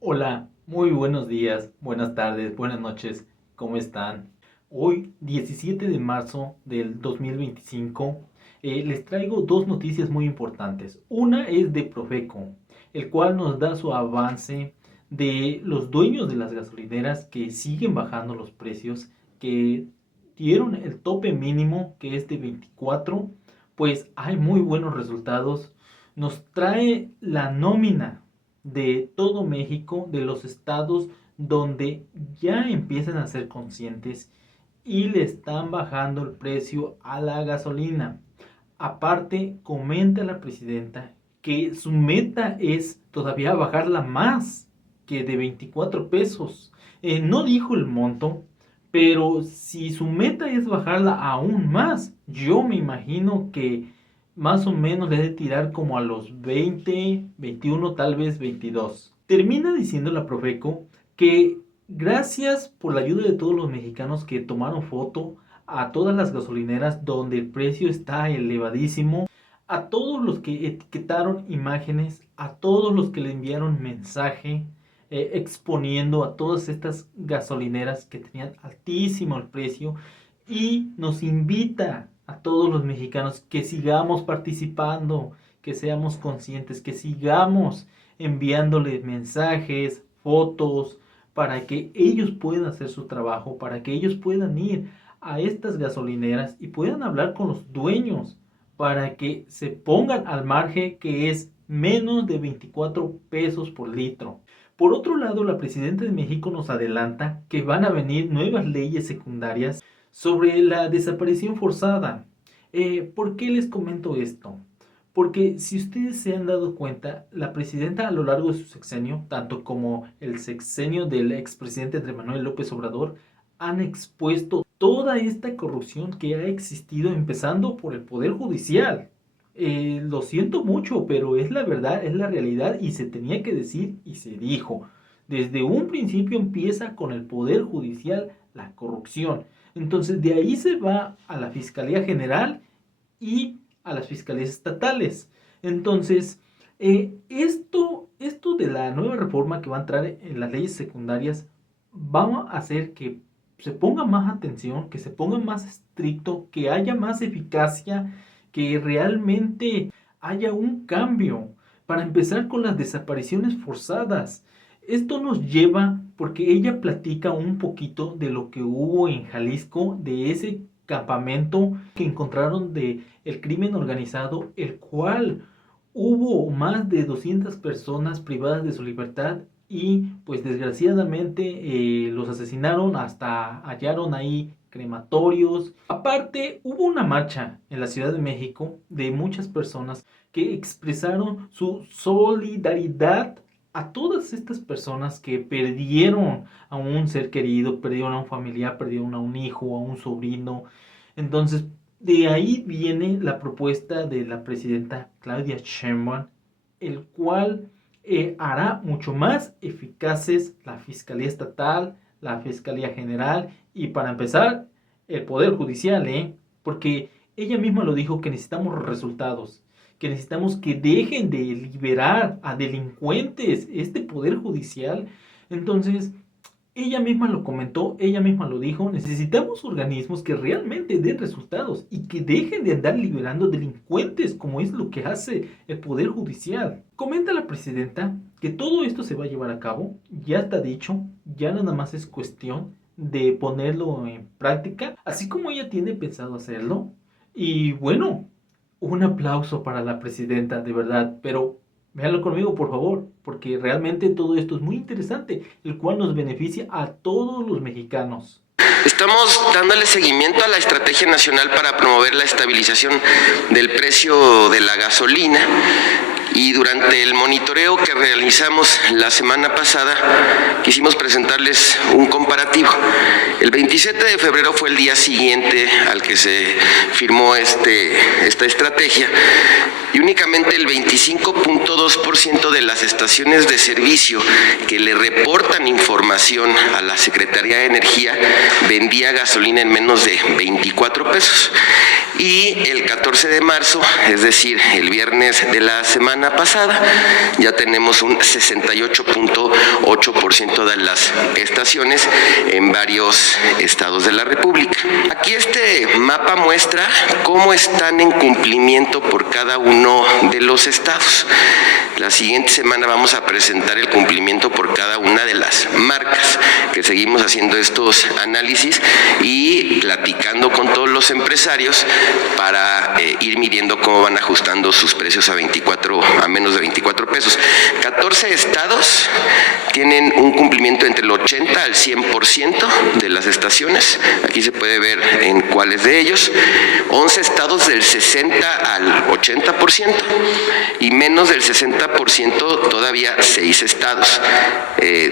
Hola, muy buenos días, buenas tardes, buenas noches, ¿cómo están? Hoy, 17 de marzo del 2025, les traigo dos noticias muy importantes. Una es de Profeco, el cual nos da su avance de los dueños de las gasolineras que siguen bajando los precios, que dieron el tope mínimo que es de 24, pues hay muy buenos resultados. Nos trae la nómina de todo México, de los estados donde ya empiezan a ser conscientes y le están bajando el precio a la gasolina. Aparte, comenta la presidenta que su meta es todavía bajarla más que de 24 pesos. No dijo el monto, pero si su meta es bajarla aún más, yo me imagino que más o menos le ha de tirar como a los 20, 21, tal vez 22. Termina diciendo la Profeco que gracias por la ayuda de todos los mexicanos que tomaron foto a todas las gasolineras donde el precio está elevadísimo, a todos los que etiquetaron imágenes, a todos los que le enviaron mensaje exponiendo a todas estas gasolineras que tenían altísimo el precio, y nos invita a todos los mexicanos que sigamos participando, que seamos conscientes, que sigamos enviándole mensajes, fotos, para que ellos puedan hacer su trabajo, para que ellos puedan ir a estas gasolineras y puedan hablar con los dueños para que se pongan al margen que es menos de 24 pesos por litro. Por otro lado, la presidenta de México nos adelanta que van a venir nuevas leyes secundarias sobre la desaparición forzada. ¿Por qué les comento esto? Porque si ustedes se han dado cuenta, la presidenta a lo largo de su sexenio, tanto como el sexenio del expresidente Andrés Manuel López Obrador, han expuesto toda esta corrupción que ha existido, empezando por el Poder Judicial. Lo siento mucho, pero es la verdad, es la realidad y se tenía que decir y se dijo. Desde un principio empieza con el Poder Judicial la corrupción. Entonces de ahí se va a la Fiscalía General y a las fiscalías estatales. Entonces, esto de la nueva reforma que va a entrar en las leyes secundarias va a hacer que se ponga más atención, que se ponga más estricto, que haya más eficacia, que realmente haya un cambio. Para empezar con las desapariciones forzadas. Esto nos lleva, porque ella platica un poquito de lo que hubo en Jalisco, de ese campamento que encontraron de el crimen organizado, el cual hubo más de 200 personas privadas de su libertad y pues desgraciadamente los asesinaron, hasta hallaron ahí crematorios. Aparte, hubo una marcha en la Ciudad de México de muchas personas que expresaron su solidaridad a todas estas personas que perdieron a un ser querido, perdieron a un familiar, perdieron a un hijo, a un sobrino. Entonces, de ahí viene la propuesta de la presidenta Claudia Sheinbaum, el cual hará mucho más eficaces la Fiscalía Estatal, la Fiscalía General y, para empezar, el Poder Judicial, porque ella misma lo dijo, que necesitamos resultados, que necesitamos que dejen de liberar a delincuentes este Poder Judicial. Entonces, ella misma lo comentó, ella misma lo dijo, necesitamos organismos que realmente den resultados y que dejen de andar liberando delincuentes, como es lo que hace el Poder Judicial. Comenta la presidenta que todo esto se va a llevar a cabo, ya está dicho, ya nada más es cuestión de ponerlo en práctica, así como ella tiene pensado hacerlo. Y bueno, un aplauso para la presidenta, de verdad, pero véanlo conmigo, por favor, porque realmente todo esto es muy interesante, el cual nos beneficia a todos los mexicanos. Estamos dándole seguimiento a la Estrategia Nacional para promover la estabilización del precio de la gasolina, y durante el monitoreo que realizamos la semana pasada quisimos presentarles un comparativo. El 27 de febrero fue el día siguiente al que se firmó esta estrategia, y únicamente el 25.2% de las estaciones de servicio que le reportan información a la Secretaría de Energía vendía gasolina en menos de 24 pesos. Y el 14 de marzo, es decir, el viernes de la semana pasada, ya tenemos un 68.8% de las estaciones en varios estados de la República. Aquí este mapa muestra cómo están en cumplimiento por cada uno de los estados. La siguiente semana vamos a presentar el cumplimiento por cada una de las marcas, que seguimos haciendo estos análisis y platicando con todos los empresarios para ir midiendo cómo van ajustando sus precios a menos de 24 pesos. 14 estados tienen un cumplimiento entre el 80 al 100% de las estaciones. Aquí se puede ver en cuáles de ellos. 11 estados del 60 al 80% y menos del 60% todavía 6 estados.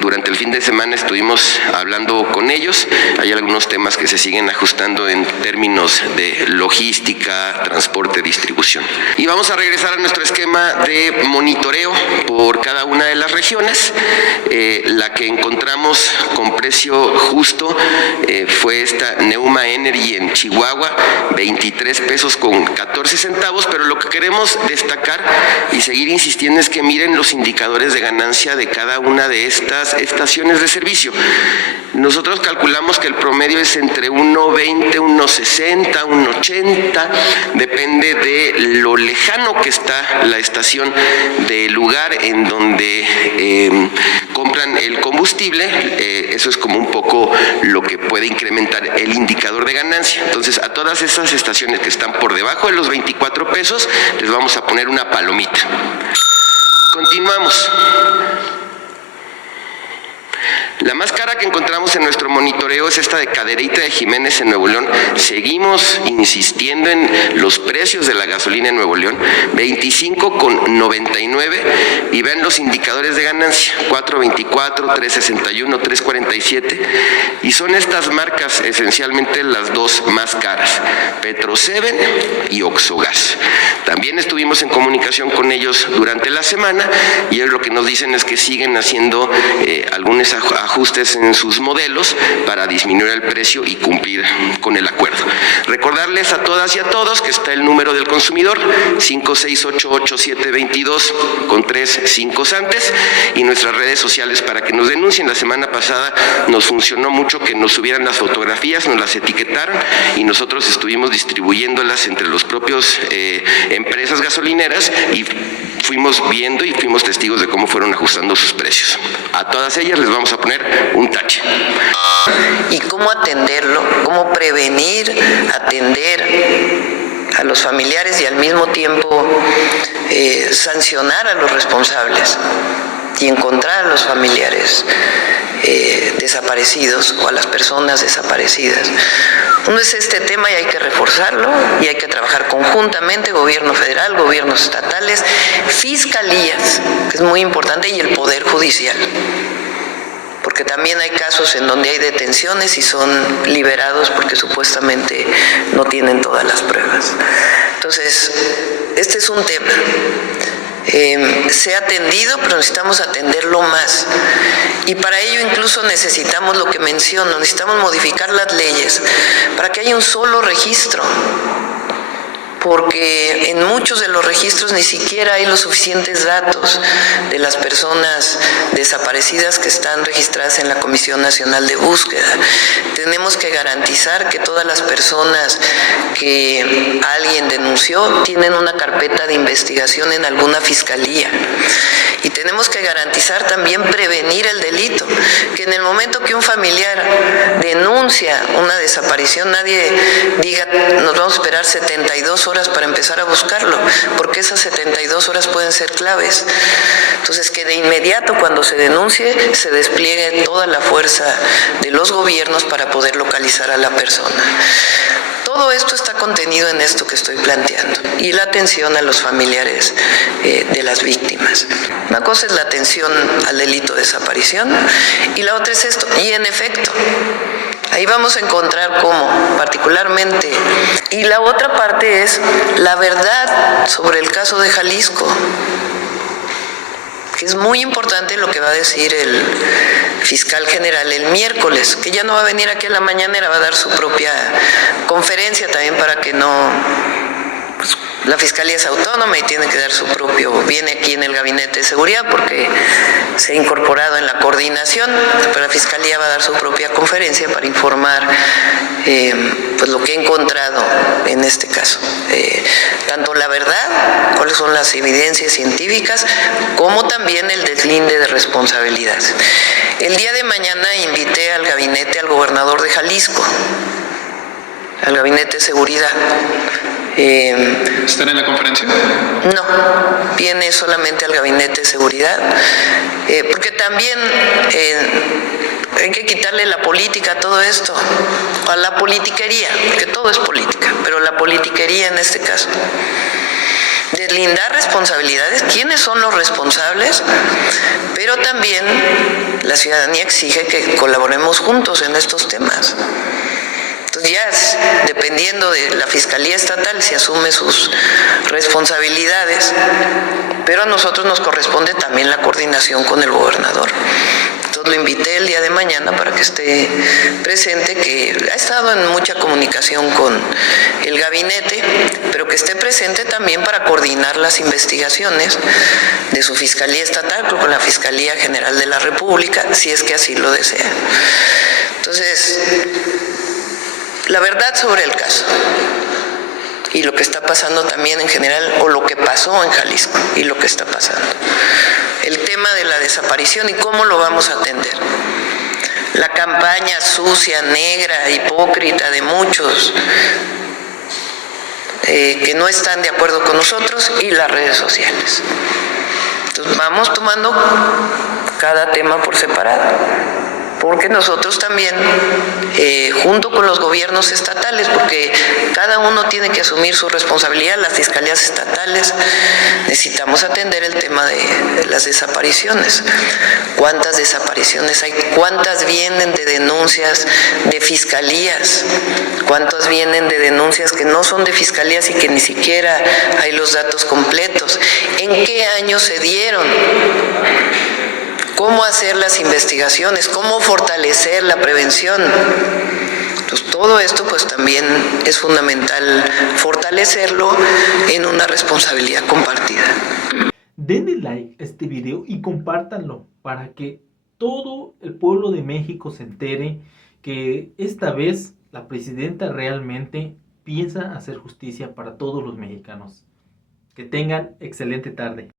Durante el fin de semana estuvimos hablando con ellos. Hay algunos temas que se siguen ajustando en términos de logística, transporte, distribución. Y vamos a regresar a nuestro esquema de monitoreo por cada una de las regiones. La que encontramos con precio justo fue esta Neuma Energy en Chihuahua, 23 pesos con 14 centavos, pero lo que queremos destacar y seguir insistiendo es que miren los indicadores de ganancia de cada una de estas estaciones de servicio. Nosotros calculamos que el promedio es entre 1.20, 1.60, 1.80, depende de lo lejano que está la estación del lugar en donde compran el combustible. Eso es como un poco lo que puede incrementar el indicador de ganancia. Entonces, a todas esas estaciones que están por debajo de los 24 pesos, les vamos a poner una palomita. Continuamos. La más cara que encontramos en nuestro monitoreo es esta de Cadereyta de Jiménez en Nuevo León. Seguimos insistiendo en los precios de la gasolina en Nuevo León, 25,99, y vean los indicadores de ganancia, 4.24, 3.61, 3.47, y son estas marcas esencialmente las dos más caras, Petro 7 y Oxogas. También estuvimos en comunicación con ellos durante la semana y ellos lo que nos dicen es que siguen haciendo algunos ajustes en sus modelos para disminuir el precio y cumplir con el acuerdo. Recordarles a todas y a todos que está el número del consumidor 5688722 con 3 5 antes y nuestras redes sociales para que nos denuncien. La semana pasada nos funcionó mucho que nos subieran las fotografías, nos las etiquetaron y nosotros estuvimos distribuyéndolas entre los propios empresas gasolineras y fuimos viendo y fuimos testigos de cómo fueron ajustando sus precios. A todas ellas les vamos a poner un tache. ¿Y cómo atenderlo? ¿Cómo prevenir, atender a los familiares y al mismo tiempo sancionar a los responsables y encontrar a los familiares desaparecidos o a las personas desaparecidas? Uno es este tema y hay que reforzarlo y hay que trabajar conjuntamente, gobierno federal, gobiernos estatales, fiscalías, que es muy importante, y el Poder Judicial. Porque también hay casos en donde hay detenciones y son liberados porque supuestamente no tienen todas las pruebas. Entonces, este es un tema. Se ha atendido, pero necesitamos atenderlo más. Y para ello incluso necesitamos lo que menciono, necesitamos modificar las leyes para que haya un solo registro. Porque en muchos de los registros ni siquiera hay los suficientes datos de las personas desaparecidas que están registradas en la Comisión Nacional de Búsqueda. Tenemos que garantizar que todas las personas que alguien denunció tienen una carpeta de investigación en alguna fiscalía. Y tenemos que garantizar también prevenir el delito, que en el momento que un familiar denuncia una desaparición, nadie diga, nos vamos a esperar 72 horas para empezar a buscarlo, porque esas 72 horas pueden ser claves. Entonces, que de inmediato cuando se denuncie, se despliegue toda la fuerza de los gobiernos para poder localizar a la persona. Todo esto está contenido en esto que estoy planteando y la atención a los familiares de las víctimas. Una cosa es la atención al delito de desaparición y la otra es esto. Y en efecto, ahí vamos a encontrar cómo, particularmente. Y la otra parte es la verdad sobre el caso de Jalisco, que es muy importante lo que va a decir el fiscal general el miércoles, que ya no va a venir aquí a la mañanera, va a dar su propia conferencia también para que no... Pues, la Fiscalía es autónoma y tiene que dar su propio, viene aquí en el Gabinete de Seguridad porque se ha incorporado en la coordinación, pero la Fiscalía va a dar su propia conferencia para informar pues lo que he encontrado en este caso. Tanto la verdad, cuáles son las evidencias científicas, como también el deslinde de responsabilidad. El día de mañana invité al gabinete al gobernador de Jalisco, al Gabinete de Seguridad. ¿Están en la conferencia? No, viene solamente al Gabinete de Seguridad, porque también hay que quitarle la política a todo esto, a la politiquería, porque todo es política, pero la politiquería en este caso. Deslindar responsabilidades, quiénes son los responsables, pero también la ciudadanía exige que colaboremos juntos en estos temas. Entonces ya, dependiendo de la Fiscalía Estatal, se asume sus responsabilidades, pero a nosotros nos corresponde también la coordinación con el gobernador. Entonces lo invité el día de mañana para que esté presente, que ha estado en mucha comunicación con el gabinete, pero que esté presente también para coordinar las investigaciones de su Fiscalía Estatal con la Fiscalía General de la República, si es que así lo desea. Entonces, la verdad sobre el caso y lo que está pasando también en general, o lo que pasó en Jalisco y lo que está pasando. El tema de la desaparición y cómo lo vamos a atender. La campaña sucia, negra, hipócrita de muchos que no están de acuerdo con nosotros y las redes sociales. Entonces vamos tomando cada tema por separado, porque nosotros también, junto con los gobiernos estatales, porque cada uno tiene que asumir su responsabilidad, las fiscalías estatales, necesitamos atender el tema de las desapariciones. ¿Cuántas desapariciones hay? ¿Cuántas vienen de denuncias de fiscalías? ¿Cuántas vienen de denuncias que no son de fiscalías y que ni siquiera hay los datos completos? ¿En qué año se dieron? ¿Cómo hacer las investigaciones? ¿Cómo fortalecer la prevención? Pues todo esto pues también es fundamental fortalecerlo en una responsabilidad compartida. Denle like a este video y compártanlo para que todo el pueblo de México se entere que esta vez la presidenta realmente piensa hacer justicia para todos los mexicanos. Que tengan excelente tarde.